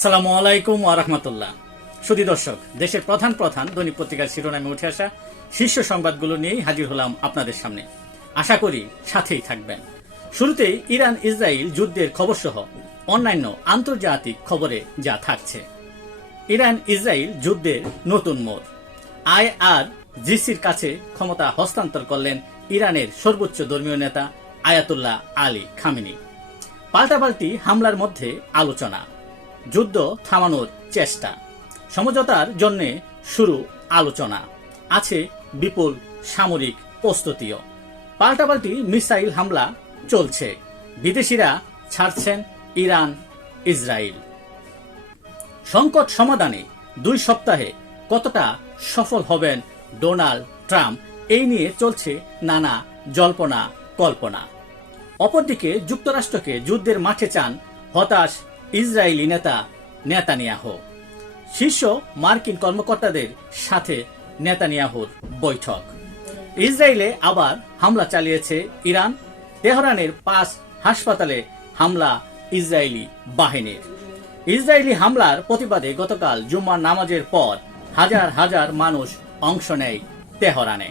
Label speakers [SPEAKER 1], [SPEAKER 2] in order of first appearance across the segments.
[SPEAKER 1] আসসালামু আলাইকুম আরহামতুল্লাহ সুদী দর্শক, দেশের প্রধান প্রধান দৈনিক পত্রিকার শিরোনামে উঠে আসা শীর্ষ সংবাদগুলো নিয়েই হাজির হলাম আপনাদের সামনে। আশা করি সাথেই থাকবেন। শুরুতেই ইরান ইসরায়েল যুদ্ধের খবর সহ অন্যান্য আন্তর্জাতিক খবরে যা থাকছে। ইরান ইসরায়েল যুদ্ধের নতুন মোড়। আই আর জিসির কাছে ক্ষমতা হস্তান্তর করলেন ইরানের সর্বোচ্চ ধর্মীয় নেতা আয়াতুল্লাহ আলী খামিনি। পাল্টাপাল্টি হামলার মধ্যে আলোচনা। যুদ্ধ থামানোর চেষ্টা। সমঝোতার জন্য শুরু আলোচনা। আছে বিপুল সামরিক প্রস্তুতিও। পাল্টাপাল্টি মিসাইল হামলা চলছে। বিদেশিরা ছাড়ছেন ইরান ইসরায়েল সংকট সমাধানে দুই সপ্তাহে কতটা সফল হবেন ডোনাল্ড ট্রাম্প, এই নিয়ে চলছে নানা জল্পনা কল্পনা অপরদিকে যুক্তরাষ্ট্রকে যুদ্ধের মাঠে চান হতাশ ইসরায়েলি নেতা নেতানিয়াহ। শীর্ষ মার্কিন কর্মকর্তাদের সাথে নেতানিয়াহুর বৈঠক। ইসরায়েলে আবার হামলা চালিয়েছে ইরান। তেহরানের পাঁচ হাসপাতালে হামলা ইসরায়েলি বাহিনীর। ইসরায়েলি হামলার প্রতিবাদে গতকাল জুম্মার নামাজের পর হাজার হাজার মানুষ অংশ নেয় তেহরানে।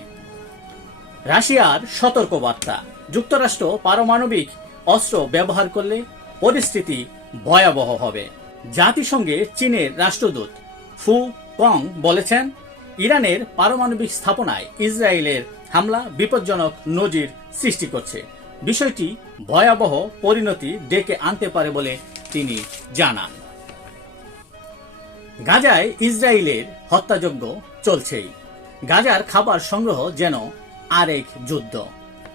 [SPEAKER 1] রাশিয়ার সতর্কবার্তা। যুক্তরাষ্ট্র পারমাণবিক অস্ত্র ব্যবহার করলে পরিস্থিতি ভয়াবহ হবে। জাতিসংঘে চীনের রাষ্ট্রদূত ফু কং বলেছেন, ইরানের পারমাণবিক স্থাপনায় ইসরায়েলের হামলা বিপজ্জনক নজির সৃষ্টি করছে। বিষয়টি ভয়াবহ পরিণতি ডেকে আনতে পারে বলে তিনি জানান। গাজায় ইসরায়েলের হত্যাযজ্ঞ চলছেই। গাজার খাবার সংগ্রহ যেন আরেক যুদ্ধ।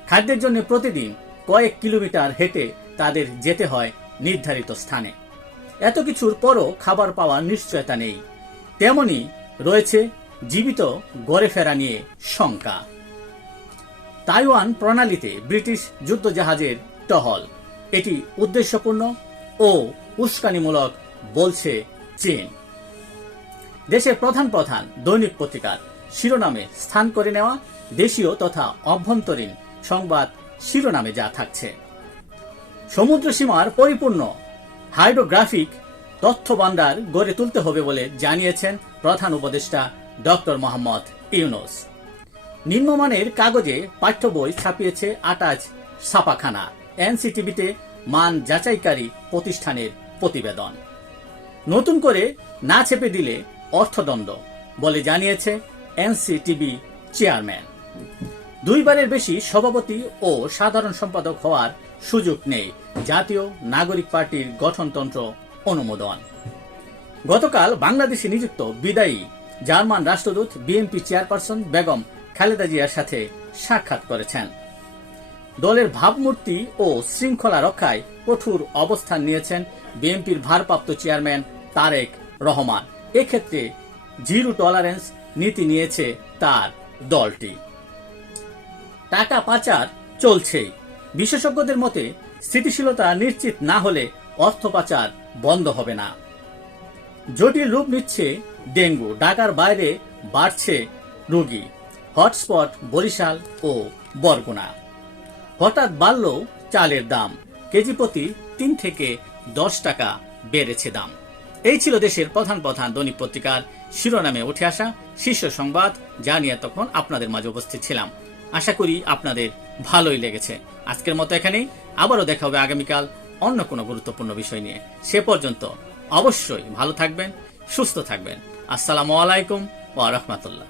[SPEAKER 1] খাদ্যের জন্য প্রতিদিন কয়েক কিলোমিটার হেঁটে তাদের যেতে হয় নির্ধারিত স্থানে। এত কিছুর পরও খাবার পাওয়ার নিশ্চয়তা নেই। তেমনি রয়েছে জীবিত গড়ে ফেরা নিয়ে শঙ্কা। তাইওয়ান প্রণালীতে ব্রিটিশ যুদ্ধজাহাজের টহল। এটি উদ্দেশ্যপূর্ণ ও উস্কানিমূলক বলছে চীন। দেশের প্রধান প্রধান দৈনিক পত্রিকার শিরোনামে স্থান করে নেওয়া দেশীয় তথা অভ্যন্তরীণ সংবাদ শিরোনামে যা থাকছে। সমুদ্র সীমার পরিপূর্ণ হাইড্রোগ্রাফিক তথ্য ভান্ডার গড়ে তুলতে হবে বলে জানিয়েছেন প্রধান উপদেষ্টা ডক্টর মোহাম্মদ ইউনুস। নিম্নমানের কাগজে পাঠ্য বই ছাপিয়েছে আটাজ ছাপাখানা, এনসিটিভিতে মান যাচাইকারী প্রতিষ্ঠানের প্রতিবেদন। নতুন করে না ছেপে দিলে অর্থদণ্ড বলে জানিয়েছে এনসিটিভি চেয়ারম্যান। দুইবারের বেশি সভাপতি ও সাধারণ সম্পাদক হওয়ার সুযোগ নেই। জাতীয় নাগরিক পার্টির গঠনতন্ত্র অনুমোদন। গতকাল বাংলাদেশে নিযুক্ত বিদায়ী জার্মান রাষ্ট্রদূত বিএনপি চেয়ারপারসন বেগম খালেদা জিয়ার সাথে সাক্ষাৎ করেছেন। দলের ভাবমূর্তি ও শৃঙ্খলা রক্ষায় কঠোর অবস্থান নিয়েছেন বিএনপির ভারপ্রাপ্ত চেয়ারম্যান তারেক রহমান। এক্ষেত্রে জিরো টলারেন্স নীতি নিয়েছে তার দলটি। টাকা পাচার চলছেই। বিশেষজ্ঞদের মতে, স্থিতিশীলতা নিশ্চিত না হলে অর্থ পাচার বন্ধ হবে না। জটিল রূপ নিচ্ছে ডেঙ্গু, ঢাকার বাইরে বাড়ছে রোগী, হটস্পট বরিশাল ও বরগুনা। হঠাৎ বাড়ল চালের দাম, কেজি প্রতি তিন থেকে দশ টাকা বেড়েছে দাম। এই ছিল দেশের প্রধান প্রধান দৈনিক পত্রিকার শিরোনামে উঠে আসা শীর্ষ সংবাদ, যা নিয়ে তখন আপনাদের মাঝে উপস্থিত ছিলাম। আশা করি আপনাদের ভালোই লেগেছে। আজকের মতো এখানেই। আবারও দেখা হবে আগামীকাল অন্য কোনো গুরুত্বপূর্ণ বিষয় নিয়ে। সে পর্যন্ত অবশ্যই ভালো থাকবেন, সুস্থ থাকবেন। আসসালামু আলাইকুম ওয়া রাহমাতুল্লাহ।